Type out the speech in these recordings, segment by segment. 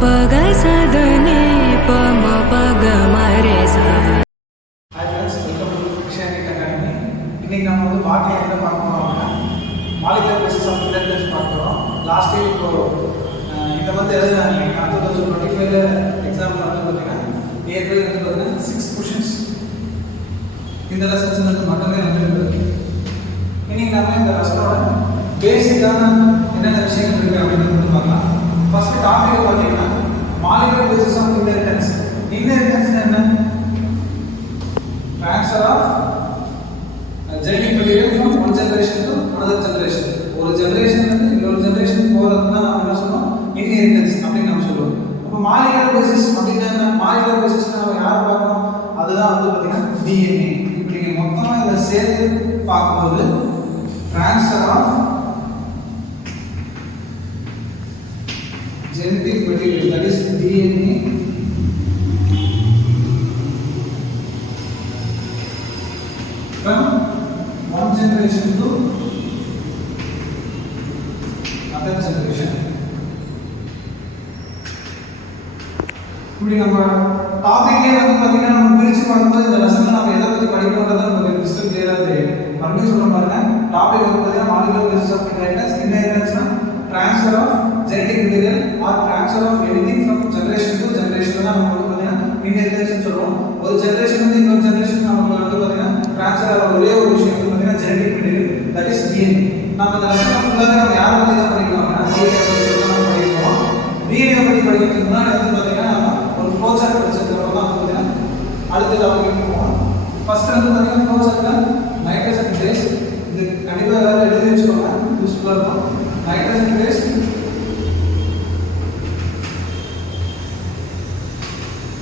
पग सदने पम पग मरे सा. Hi friends, welcome to Christianity Academy. இன்னைக்கு நம்ம வந்து பாட்டில் என்ன பார்க்க போறோம் அப்படின்னா மாலிகுலர் பேசிஸ் ஆஃப் இன்டெலிஜென்ஸ் பார்க்க போறோம். லாஸ்ட் இயர் இப்போ இந்த வந்து எழுதுனாங்க இல்லைங்களா, 2025 எக்ஸாம்பிள் வந்து பார்த்தீங்கன்னா ஏற்கனவே வந்து பார்த்தீங்கன்னா 6 கொஷின்ஸ் இந்த லெசன்ஸ் வந்து மட்டுமே வந்துருக்கு. இன்னைக்கு நம்ம இந்த லெசனோட பேசிக்கான என்னென்ன விஷயங்கள் இருக்கு அப்படின்னு வந்து பார்க்கலாம். ஃபர்ஸ்ட் டாபிக் பார்த்தீங்கன்னா molecular basis of inheritance. Inheritance என்ன? Transfer of genetic material from one generation to another generation. ஒரு ஜெனரேஷன்ல இருந்து இன்னொரு ஜெனரேஷன் போறதுன்னா நம்ம என்ன சொல்றோம்? இன்ஹெரிட்டன்ஸ் அப்படின்னு நம்ம சொல்றோம். அப்ப மாலிகுலர் பேசிஸ் அப்படின்னா என்ன? மாலிகுலர் பேசிஸ் நம்ம யாரை பார்க்கணும்? அதுதான் வந்து பார்த்தீங்கன்னா டிஎன்ஏ. இப்படி மொத்தமா இதை சேர்த்து பார்க்கும்போது transfer of genetic material, that is DNA, from one generation to another generation. இப்படி நம்ம டாபிக்லயே வந்து பாத்தீங்கன்னா நம்ம பிரிச்சு பார்க்கும்போது இந்த லெசன்ல நம்ம எதை பத்தி படிக்கணும்ன்றத நமக்கு கிறிஸ்டல் கிளியரா தெரியும். மறுபடியும் சொல்ற பாருங்க, டாபிக் வந்து பாத்தீங்கன்னா மாலிகுலர் பேசிஸ் ஆஃப் இன்ஹெரிட்டன்ஸ். இன்ஹெரிட்டன்ஸ்னா transfer of genetic material or transfer of anything from generation to generation தான் நம்ம வந்து பாத்தீங்கன்னா இன்ஹெரிட்டன்ஸ் சொல்றோம். ஒரு ஜெனரேஷன் வந்து இன்னொரு ஜெனரேஷன் நமக்கு வந்து பாத்தீங்கன்னா ட்ரான்ஸ்ஃபர் ஆகிற ஒரே ஒரு விஷயம் வந்து பாத்தீங்கன்னா genetic material, that is DNA. நம்ம இந்த லெசன் ஃபுல்லாவே நம்ம யாரை பத்தி தான் படிக்கிறோம்னா டிஎன்ஏ பத்தி தான் நம்ம படிக்கிறோம். டிஎன்ஏ பத்தி படிக்கிறதுக்கு முன்னாடி வந்து பாத்தீங்கன்னா நம்ம ஒரு ஃப்ளோ சார்ட் படிச்சதுக்கு அப்புறம் தான் வந்து பாத்தீங்கன்னா அடுத்த டாபிக் போவோம். ஃபர்ஸ்ட் வந்து பாத்தீங்கன்னா ஃப்ளோ சார்ட்ல நைட்ரஜன் பேஸ், இது கண்டிப்பா எல்லாரும் எழுதி வச்சுக்கோங்க, யூஸ்ஃபுல்லா இருக்கும். நைட்ரஜன் பேஸ்,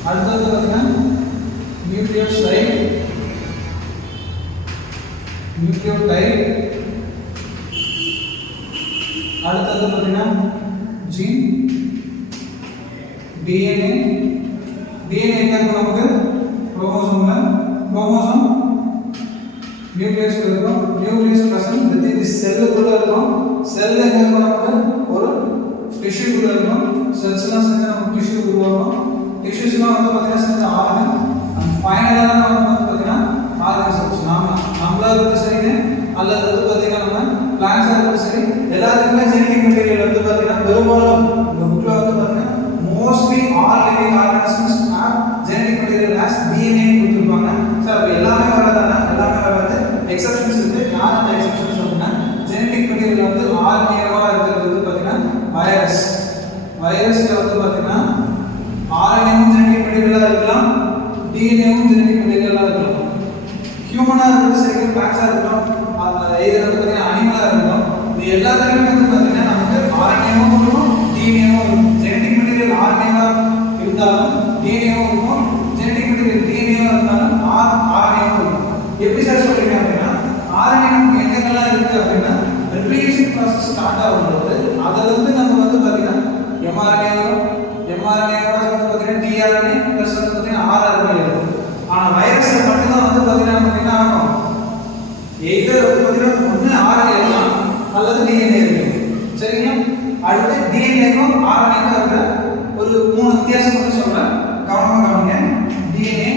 அடுத்தது பார்த்தீங்கன்னா நியூக்ளியோடைட், அடுத்தது பார்த்தீங்கன்னா ஜீன், டிஎன்ஏ. டிஎன்ஏ எங்க இருக்கும்? நமக்கு குரோமோசோம்ல. குரோமோசோம் நியூக்ளியஸ் இருக்கும். நியூக்ளியஸ் பிரசன்ட் வித் தி செல்லுக்குள்ள இருக்கும். செல் எங்க இருக்கும்? நமக்கு ஒரு டிஷ்யூக்குள்ள இருக்கும். செல்ஸ்லாம் சேர்ந்து நமக்கு டிஷ்யூ உருவாகும். டிஷ்யூஸ்லாம் வந்து பார்த்தீங்கன்னா சேர்ந்து ஆர்கன், அண்ட் ஃபைனலாக வந்து பார்த்தீங்கன்னா ஆர்கன் செல்ஸ். நம்மளா இருக்கு சரி, அல்லது வந்து பார்த்தீங்கன்னா நம்ம பிளான்ஸாக இருக்கும் சரி, எல்லாத்துக்குமே ஜெனடிக் மெட்டீரியல் வந்து பார்த்தீங்கன்னா பெரும்பாலும் இந்த புக்கில் வந்து பார்த்தீங்கன்னா mostly all living organisms have genetic material as DNA கொடுத்துருப்பாங்க. சார் அப்போ எல்லாமே வராதானா? எல்லாமே வராது, எக்ஸப்ஷன்ஸ் இருக்கு. யார் அந்த எக்ஸப்ஷன்ஸ் அப்படின்னா ஜெனடிக் மெட்டீரியல் வந்து ஆர்என்ஏவா இருக்கிறது வந்து பார்த்தீங்கன்னா வைரஸ். வைரஸ்ல வந்து பார்த்தீங்கன்னா ஆர்என்ஏவும் ஜெனடிக் மெட்டீரியலா இருக்கலாம், டிஎன்ஏவும் ஜெனடிக் மெட்டீரியலா இருக்கலாம். ஹியூமனா இருக்கிறது சரி, பிளான்ஸா இருக்கலாம், இது வந்து பார்த்தீங்கன்னா அனிமலா இருக்கலாம். இது எல்லாத்துலயுமே வந்து பார்த்தீங்கன்னா நமக்கு ஆர்என்ஏவும் இருக்கும், டிஎன்ஏவும் இருக்கும். ஜெனடிக் மெட்டீரியல் ஆர்என்ஏவா இருந்தாலும் டிஎன்ஏவும் இருக்கும், ஜெனடிக் மெட்டீரியல் டிஎன்ஏவா இருந்தாலும் ஆர்என்ஏவும் இருக்கும். எப்படி சார் சொல்றீங்க அப்படின்னா ஆர்என்ஏ எங்கெங்கெல்லாம் இருக்கு அப்படின்னா ரெப்ளிகேஷன் ப்ராசஸ் ஸ்டார்ட் ஆகும்போது அதுல இருந்து நம்ம வந்து பார்த்தீங்கன்னா எம்ஆர்என்ஏவோட வந்து பார்த்தீங்கன்னா டிஆர்என்ஏ பிளஸ் வந்து பார்த்தீங்கன்னா ஆர்ஆர்என்ஏ இருக்கும். ஆனால் வைரஸ்ல மட்டும்தான் வந்து பார்த்தீங்கன்னா நமக்கு என்ன ஆகும்? எய்தர் வந்து பார்த்தீங்கன்னா ஒன்று ஆர்என்ஏ இருக்கலாம் அல்லது டிஎன்ஏ இருக்கும். சரிங்களா? அடுத்து டிஎன்ஏக்கும் ஆர்என்ஏக்கும் இருக்கிற ஒரு 3 வித்தியாசம் மட்டும் சொல்றேன், கவனமாக கவனிங்க. டிஎன்ஏ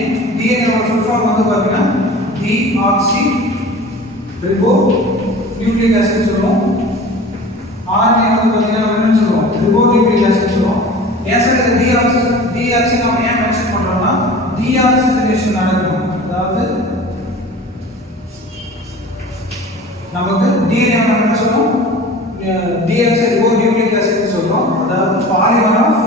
ஃபுல் ஃபார்ம் வந்து பார்த்தீங்கன்னா டிஆக்சி ரிபோ நியூக்ளிக் ஆசிட் சொல்லுவோம். ஆர்என்ஏ வந்து பார்த்தீங்கன்னா என்னன்னு சொல்லுவோம்? ரிபோ நியூக்ளிக் ஆசிட் சொல்லுவோம். ஏன் சார் இந்த டிஆக்சி நம்ம ஏன் மென்ஷன் பண்றோம்னா டிஆக்சிஜனேஷன் நடக்கும். அதாவது நமக்கு டிஎன்ஏ நம்ம என்ன சொல்றோம்? டிஆக்சி ரிபோ நியூக்ளிக் ஆசிட் சொல்றோம். அதாவது பாலிமர் ஆஃப்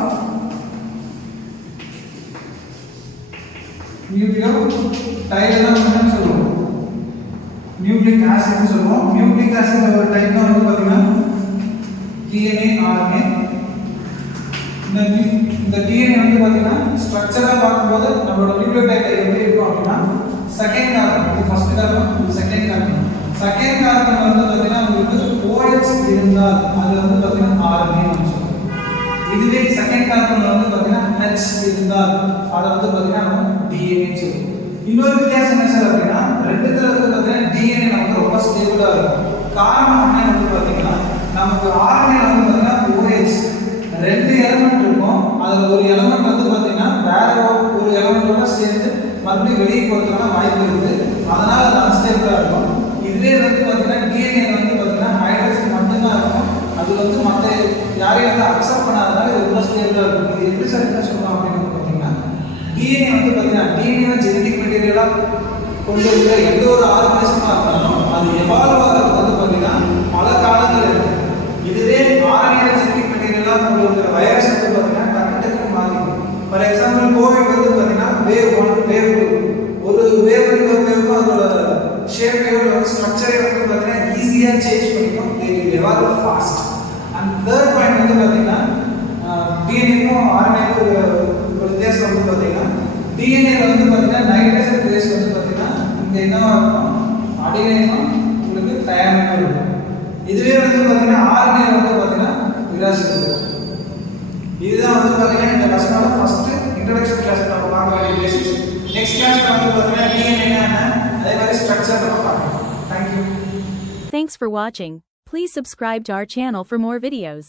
நியூக்ளியோடைட் தான் நம்ம சொல்லுவோம், நியூக்ளிக் ஆசிட் சொல்லுவோம். நியூக்ளிக் ஆசிட் ஒரு டைப் தான் வந்து பாத்தீங்கன்னா டிஎன்ஏ ஆர்என்ஏ. இந்த டிஎன்ஏ வந்து பாத்தீங்கன்னா ஸ்ட்ரக்சரா பார்க்கும்போது நம்மளோட நியூக்ளியோடைட் எப்படி இருக்கும் அப்படின்னா செகண்ட் கார்பன், இது ஃபர்ஸ்ட் கார்பன், இது செகண்ட் கார்பன். செகண்ட் கார்பன் வந்து பாத்தீங்கன்னா உங்களுக்கு OH இருந்தால் அது வந்து பாத்தீங்கன்னா ஆர்என்ஏ நம்ம சொல்றோம். இதுவே செகண்ட் கார்பன்ல வந்து பாத்தீங்கன்னா H இருந்தால் அது வந்து பாத்தீங்கன்னா நம்ம டிஎன்ஏ சொல்றோம். இன்னொரு வித்தியாசம் என்ன சார் அப்படின்னா ரெண்டுத்துல வந்து பாத்தீங்கன்னா டிஎன்ஏ நமக்கு ரொம்ப ஸ்டேபிளா இருக்கும். காரணம் என்ன வந்து பாத்தீங்கன்னா நமக்கு ஆர்என்ஏ வந்து பாத்தீங்கன்னா OH ரெண்டு எலிமெண்ட் இருக்கும். அதில் ஒரு எலமெண்ட் வந்து பார்த்தீங்கன்னா வேற ஒரு எலமெண்ட்டோட சேர்ந்து மறுபடியும் வெளியே போகிறதுக்கான வாய்ப்பு இருக்குது. அதனால் அது அன்ஸ்டேபிளாக இருக்கும். இதுவே வந்து பார்த்தீங்கன்னா டிஎன்ஏ வந்து பார்த்தீங்கன்னா ஹைட்ரஜன் மட்டும்தான் இருக்கும். அது வந்து மற்ற யாரையும் வந்து அக்செப்ட் பண்ணாதனால இது ரொம்ப ஸ்டேபிளாக இருக்கும். இது எப்படி சார் என்ன சொல்லலாம் அப்படின்னு பார்த்தீங்கன்னா டிஎன்ஏ வந்து பார்த்தீங்கன்னா டிஎன்ஏ ஜெனடிக் மெட்டீரியலாக கொண்டு இருக்கிற எந்த ஒரு ஆர்கனிசமாக இருந்தாலும் அது எவால்வ் ஆகிறதுக்கு வந்து பார்த்தீங்கன்னா பல காலங்கள் இருக்கு. இதுவே ஆர்என்ஏ ஜெனடிக் மெட்டீரியலாக கொண்டு இருக்கிற வைரஸ் வந்து பார்த்தீங்கன்னா டக்கு மாறிடும். ஃபார் எக்ஸாம்பிள் கோவிட் வந்து பார்த்தீங்கன்னா வேவ் 1 வேவ் 2 ஒரு வேவ் வேவ்க்கும் அதோட ஷேப்பையோ ஸ்ட்ரக்சரே வந்து பார்த்தீங்கன்னா ஈஸியாக சேஞ்ச் பண்ணிக்கும். They will evolve fast. And third point வந்து பார்த்தீங்கன்னா டிஎன்ஏக்கும் ஆர்என்ஏக்கும் ஒரு வித்தியாசம் வந்து பார்த்தீங்கன்னா டிஎன்ஏ வந்து பார்த்தீங்கன்னா நைட்ரஜன் பேஸ் வந்து பார்த்தீங்கன்னா இங்கே என்னவா இருக்கும் அடினைனும் உங்களுக்கு தயாரிக்கும் இருக்கும். இதுவே வந்து பார்த்தீங்கன்னா ஆர்என்ஏ வந்து பார்த்தீங்கன்னா விராசல் இருக்கும். இதுதான் வந்து பார்த்தீங்கன்னா இந்த லெசனோட ஃபர்ஸ்ட் இன்ட்ரோடக்ஷன் கிளாஸ் நம்ம பார்க்க வேண்டிய பேசிக்ஸ். நெக்ஸ்ட் கிளாஸ் வந்து பார்த்தீங்கன்னா டிஎன்ஏ என்ன அதே மாதிரி ஸ்ட்ரக்சர் நம்ம பார்க்கலாம். Thank you. Thanks for watching. Please subscribe to our channel for more videos.